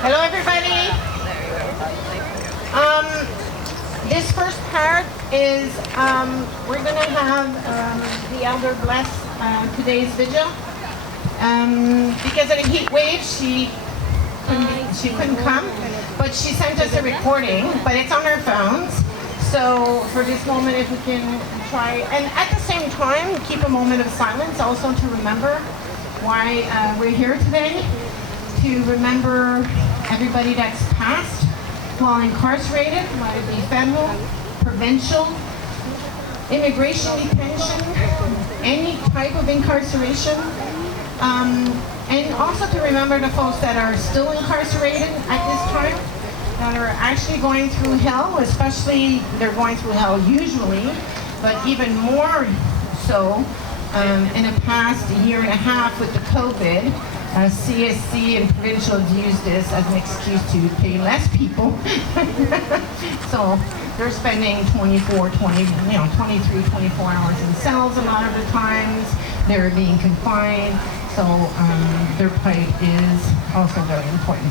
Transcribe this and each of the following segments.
Hello, everybody. This first part is we're going to have the elder bless today's vigil. Because of the heat wave, she couldn't come, but she sent us a recording, but it's on her phones. So for this moment, if we can try, and at the same time, keep a moment of silence also to remember why we're here today, to remember everybody that's passed while incarcerated, whether it be federal, provincial, immigration detention, any type of incarceration. And also to remember the folks that are still incarcerated at this time, that are actually going through hell, especially they're going through hell usually, but even more so in the past year and a half with the COVID. CSC and provincial have used this as an excuse to pay less people. So they're spending 23, 24 hours in cells a lot of the times. They're being confined. So their plight is also very important.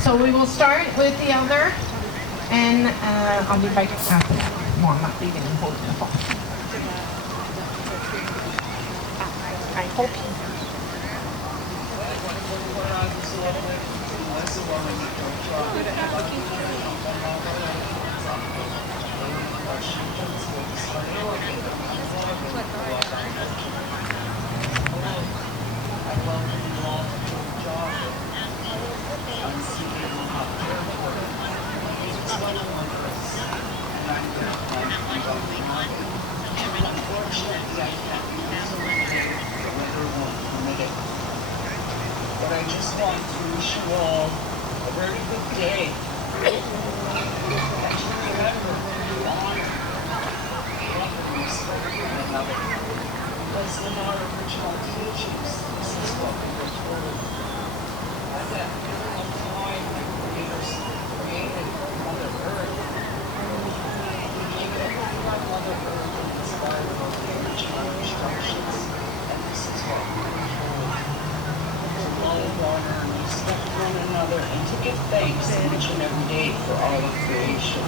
So we will start with the elder, and I'll be back after that. Well, I'm not leaving him holding the phone. I hope he... But I just want to wish you all a very good day. And to remember to honor and respect one another. Because in our original teachings, this is what we were told. At that pivotal time when creators created Mother Earth, he gave everything on Mother Earth and inspired our original instructions. And this is what we were told. Love, honor, and respect one another, and to give thanks each and every day for all of creation.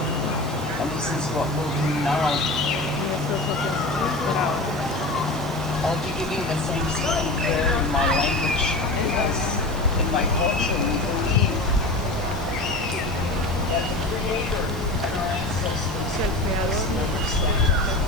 And this is what we'll do now. I'll be giving the Thanksgiving prayer in my language, because in my culture we believe that the Creator and our ancestors never stand us.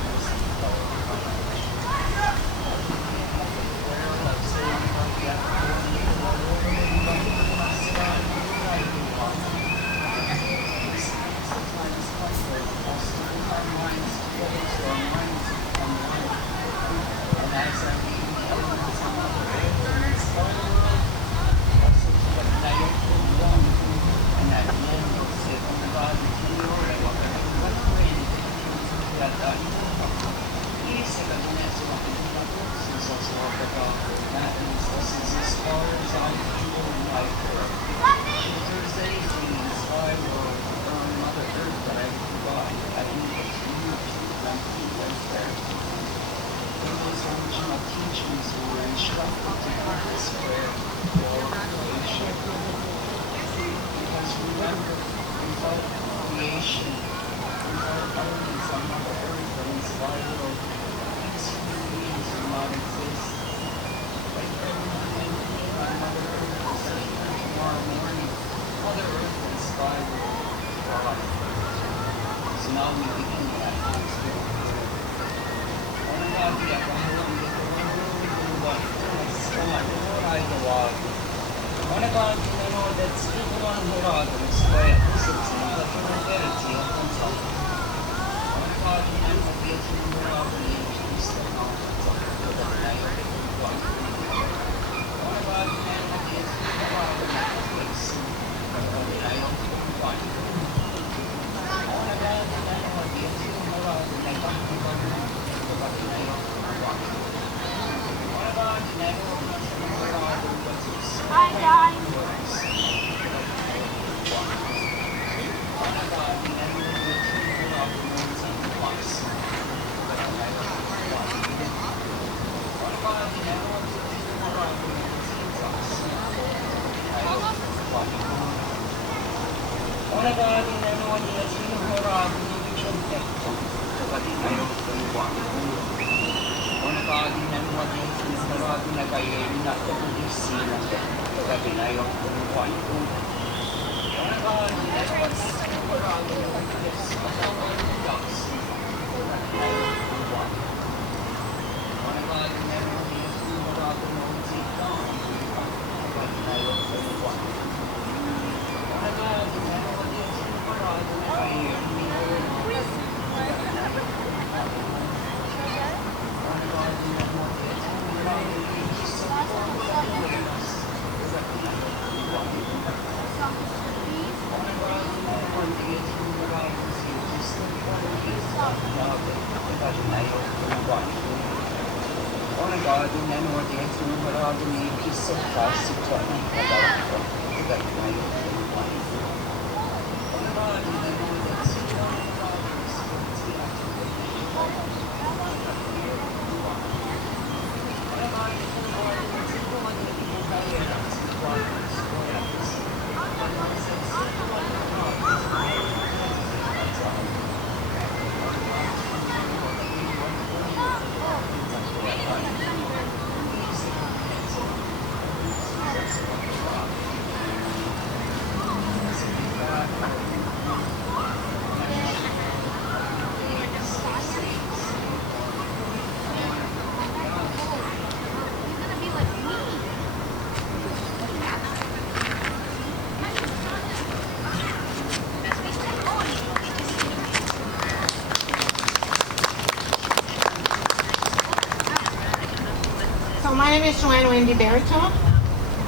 So my name is Joanne Wendy Barito.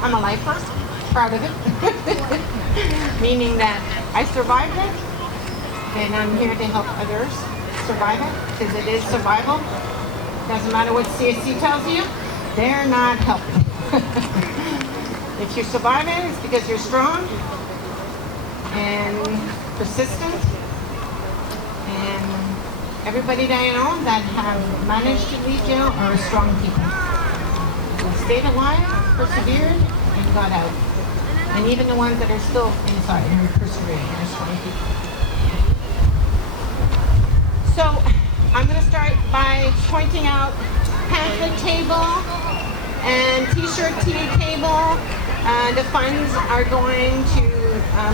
I'm a lifer, proud of it. Meaning that I survived it, and I'm here to help others survive it, because it is survival. Doesn't matter what CSC tells you, they're not helping. If you're surviving, it's because you're strong and persistent. And everybody that I know that have managed to leave jail are strong people. They stayed alive, persevered, and got out. And even the ones that are still inside and persevering are strong people. So I'm going to start by pointing out pamphlet table and t-shirt table. The funds are going to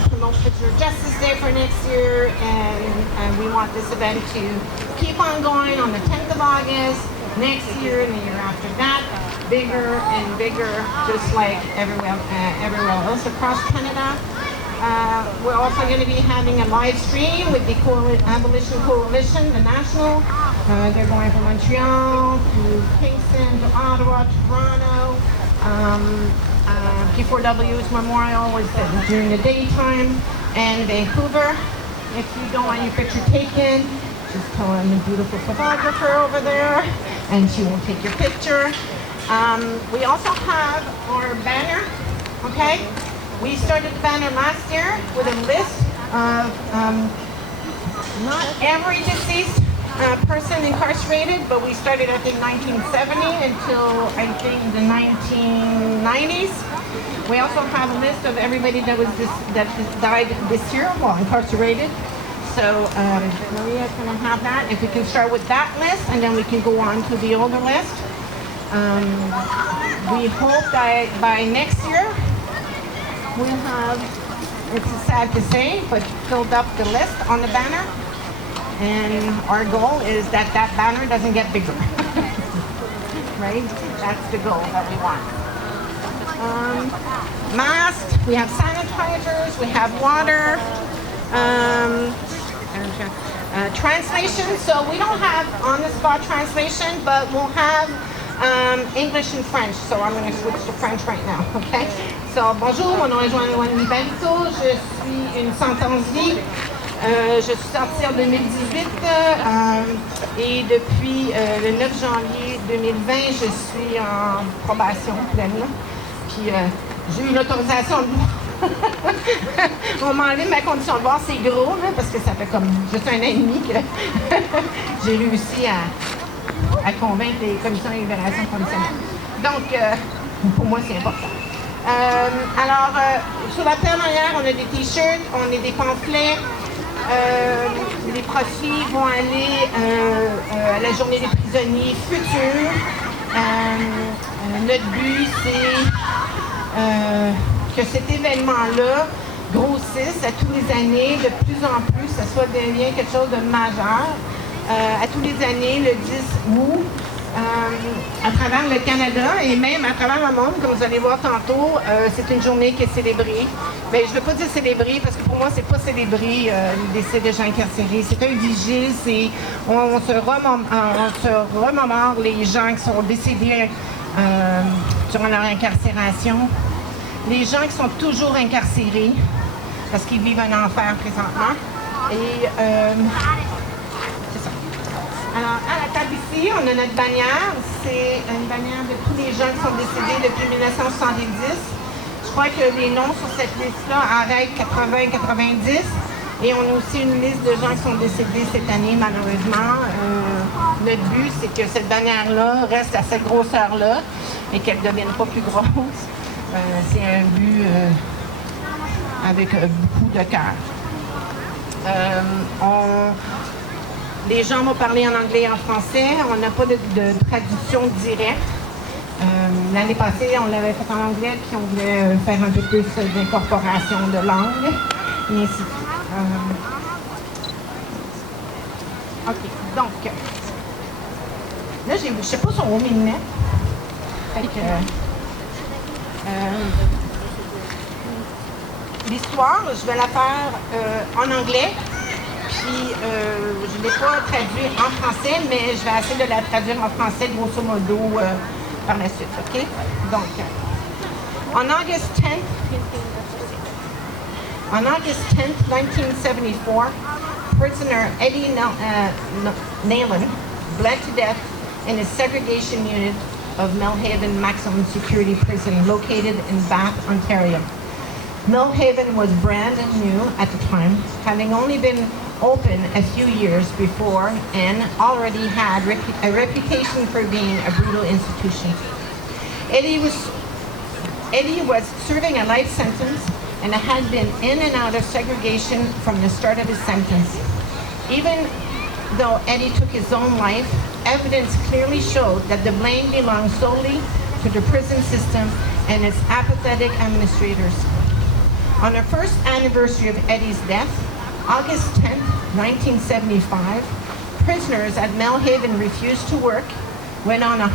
promote Visitor Justice Day for next year, and we want this event to keep on going on the 10th of August, next year and the year after that, bigger and bigger, just like everywhere else across Canada. We're also going to be having a live stream with the Abolition Coalition, the national. They're going from Montreal to Kingston to Ottawa to Toronto. P4W's memorial was during the daytime, and Vancouver. If you don't want your picture taken, just call in the beautiful photographer over there, and she will take your picture. We also have our banner, okay? We started the banner last year with a list of not every deceased person incarcerated, but we started, I think, 1970 until, I think, the 1990s. We also have a list of everybody that died this year while incarcerated. So Maria's going to have that. If we can start with that list, and then we can go on to the older list. We hope that by next year, we'll have, it's sad to say, but filled up the list on the banner. And our goal is that that banner doesn't get bigger. Right? That's the goal that we want. Masks, we have sanitizers, we have water, translation. So we don't have on-the-spot translation, but we'll have English and French. So I'm going to switch to French right now, okay? So, bonjour, mon nom est Joanne Wendy Barito, je suis une sentence-vie. Je suis sortie en 2018 et depuis le 9 janvier 2020, je suis en probation pleine. Puis j'ai eu l'autorisation de on m'a enlevé ma condition de voir, c'est gros, là, parce que ça fait comme juste un an et demi que j'ai réussi à convaincre les commissions de libération conditionnelle. Donc, pour moi, c'est important. Sur la dernière, on a des t-shirts, on a des pamphlets. Les profits vont aller à la Journée des prisonniers futurs. Notre but, c'est que cet événement-là grossisse à tous les années, de plus en plus, ça soit devient quelque chose de majeur. À tous les années, le 10 août, à travers le Canada et même à travers le monde, comme vous allez voir tantôt, c'est une journée qui est célébrée. Mais je ne veux pas dire célébrer parce que pour moi, c'est pas célébrer le décès de gens incarcérés. C'est un vigile, on se remémore les gens qui sont décédés durant leur incarcération. Les gens qui sont toujours incarcérés parce qu'ils vivent un enfer présentement. Et c'est ça. Alors, à la table ici, on a notre bannière. C'est une bannière de tous les gens qui sont décédés depuis 1970. Je crois que les noms sur cette liste-là arrêtent 80-90. Et on a aussi une liste de gens qui sont décédés cette année, malheureusement. Notre but, c'est que cette bannière-là reste à cette grosseur-là et qu'elle ne devienne pas plus grosse. C'est un but avec beaucoup de cœur. Les gens vont parler en anglais et en français. On n'a pas de traduction directe. L'année passée, on l'avait fait en anglais, puis on voulait faire un peu plus d'incorporation de langue, et ainsi de suite. OK, donc, là, je ne sais pas sur où m'y mettre. Fait que, l'histoire, je vais la faire en anglais. Puis, je ne l'ai pas traduit en français, mais je vais essayer de la traduire en français, grosso modo, par la suite, OK? Donc, on August 10th, 1974, prisoner Eddie Nalen bled to death in a segregation unit of Millhaven Maximum Security Prison located in Bath, Ontario. Millhaven was brand new at the time, having only been open a few years before and already had a reputation for being a brutal institution. Eddie was serving a life sentence and had been in and out of segregation from the start of his sentence. Even though Eddie took his own life, evidence clearly showed that the blame belonged solely to the prison system and its apathetic administrators. On the first anniversary of Eddie's death, August 10, 1975, prisoners at Millhaven refused to work, went on a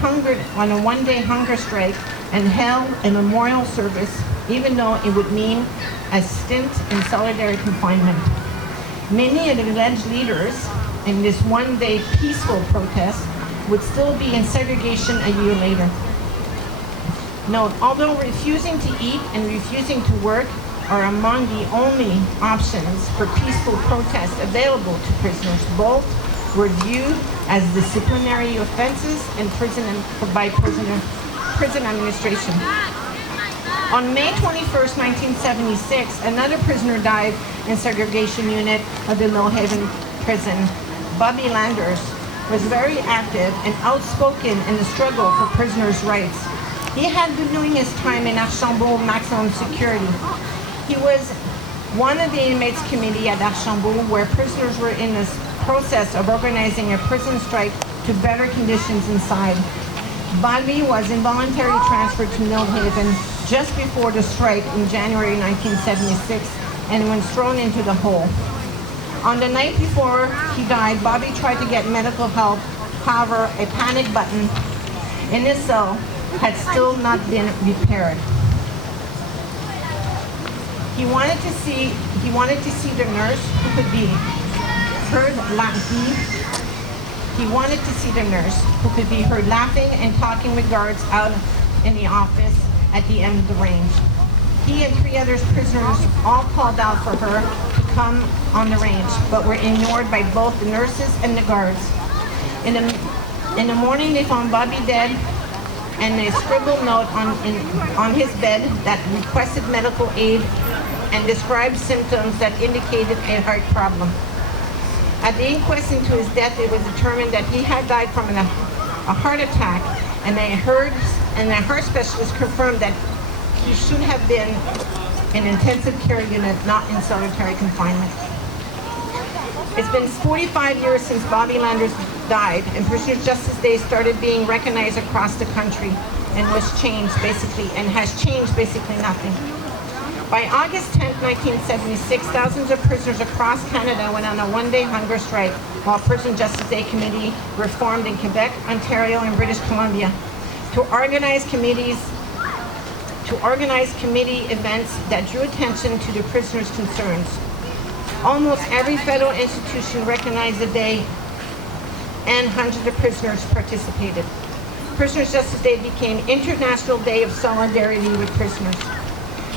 one-day hunger strike, and held a memorial service, even though it would mean a stint in solitary confinement. Many of the alleged leaders in this one-day peaceful protest would still be in segregation a year later. Note, although refusing to eat and refusing to work are among the only options for peaceful protest available to prisoners, both were viewed as disciplinary offenses in by prison administration. On May 21st, 1976, another prisoner died in segregation unit of the Millhaven prison. Bobby Landers was very active and outspoken in the struggle for prisoners' rights. He had been doing his time in Archambault maximum security. He was one of the inmates committee at Archambault where prisoners were in the process of organizing a prison strike to better conditions inside. Bobby was involuntarily transferred to Millhaven just before the strike in January 1976 and was thrown into the hole. On the night before he died, Bobby tried to get medical help. However, a panic button in his cell had still not been repaired. He wanted to see the nurse who could be heard laughing. He wanted to see the nurse who could be heard laughing and talking with guards out in the office at the end of the range. He and 3 other prisoners all called out for her to come on the range, but were ignored by both the nurses and the guards. In the morning, they found Bobby dead and a scribbled note on his bed that requested medical aid and described symptoms that indicated a heart problem. At the inquest into his death, it was determined that he had died from a heart attack, and a heart specialist confirmed that he should have been in intensive care unit, not in solitary confinement. It's been 45 years since Bobby Landers died, and Prisoner's Justice Day started being recognized across the country and has changed basically nothing. By August 10, 1976, thousands of prisoners across Canada went on a one-day hunger strike while Prison Justice Day Committee were formed in Quebec, Ontario, and British Columbia to organize committee events that drew attention to the prisoners' concerns. Almost every federal institution recognized the day, and hundreds of prisoners participated. Prisoners' Justice Day became International Day of Solidarity with Prisoners.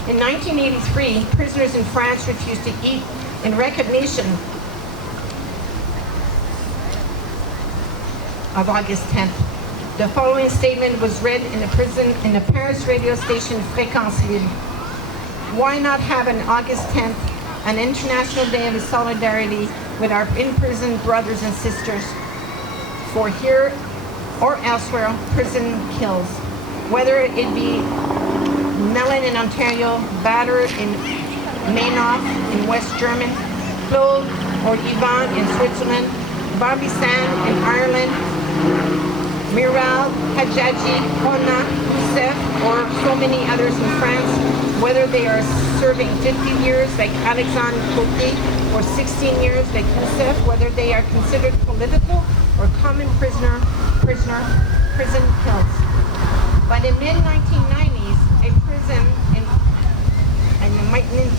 In 1983, prisoners in France refused to eat in recognition of August 10th. The following statement was read in the Paris radio station Fréquence Libre. Why not have an August 10th, an International Day of Solidarity with our in-prison brothers and sisters? For here or elsewhere, prison kills. Whether it be Mellon in Ontario, Bader in Mainoff in West Germany, Claude or Ivan in Switzerland, Bobby Sand in Ireland, Miral, Hadjaji, Hona, Youssef, or so many others in France, whether they are serving 50 years like Alexandre Coté or 16 years like Youssef, whether they are considered political or common prison kills. By the mid-1990s,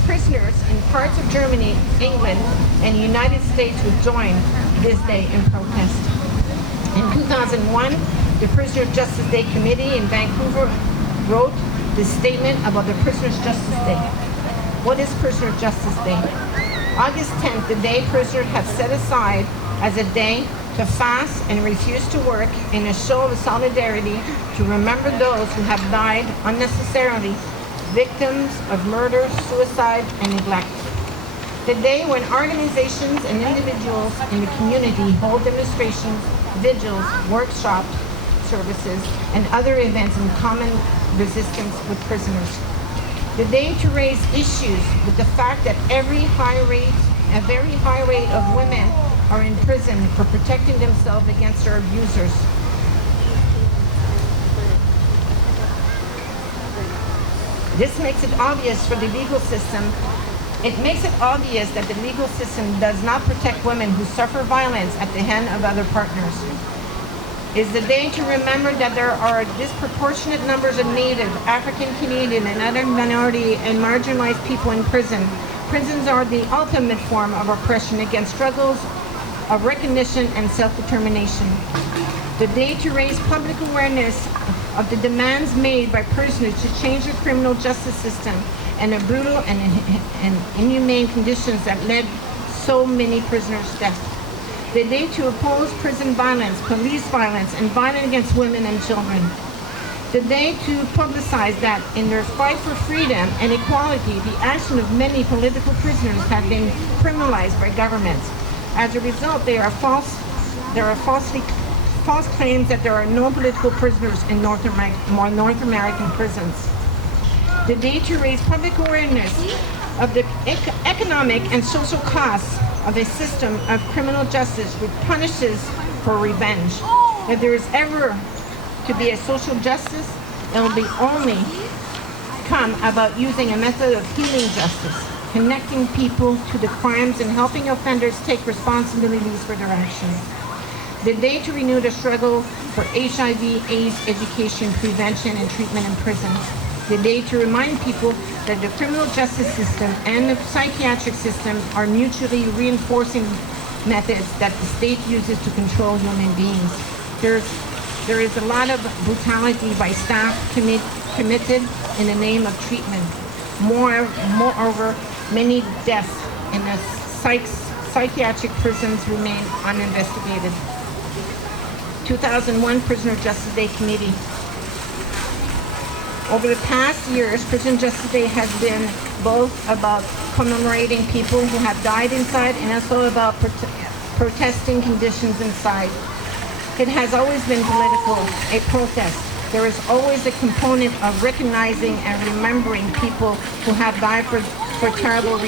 prisoners in parts of Germany, England, and the United States would join this day in protest. In 2001, the Prisoners' Justice Day Committee in Vancouver wrote this statement about the Prisoners' Justice Day. What is Prisoners' Justice Day? August 10th, the day prisoners have set aside as a day to fast and refuse to work in a show of solidarity to remember those who have died unnecessarily, victims of murder, suicide, and neglect. The day when organizations and individuals in the community hold demonstrations, vigils, workshops, services, and other events in common resistance with prisoners. The day to raise issues with the fact that a very high rate of women are in prison for protecting themselves against their abusers. This makes it obvious for the legal system. It makes it obvious that the legal system does not protect women who suffer violence at the hand of other partners. It's the day to remember that there are disproportionate numbers of Native, African Canadian, and other minority and marginalized people in prison. Prisons are the ultimate form of oppression against struggles of recognition and self-determination. The day to raise public awareness of the demands made by prisoners to change the criminal justice system and the brutal and inhumane conditions that led so many prisoners to death. The day to oppose prison violence, police violence, and violence against women and children. The day to publicize that in their fight for freedom and equality, the action of many political prisoners have been criminalized by governments. As a result, there are false claims that there are no political prisoners in North American prisons. The day to raise public awareness of the economic and social costs of a system of criminal justice which punishes for revenge. If there is ever to be a social justice, it will be only come about using a method of healing justice, connecting people to the crimes and helping offenders take responsibilities for their actions. The day to renew the struggle for HIV/AIDS education, prevention, and treatment in prisons. The day to remind people that the criminal justice system and the psychiatric system are mutually reinforcing methods that the state uses to control human beings. There is a lot of brutality by staff committed in the name of treatment. Moreover, many deaths in the psychiatric prisons remain uninvestigated. 2001 Prisoner Justice Day Committee. Over the past years, Prison Justice Day has been both about commemorating people who have died inside and also about protesting conditions inside. It has always been political, a protest. there is always a component of recognizing and remembering people who have died for terrible reasons.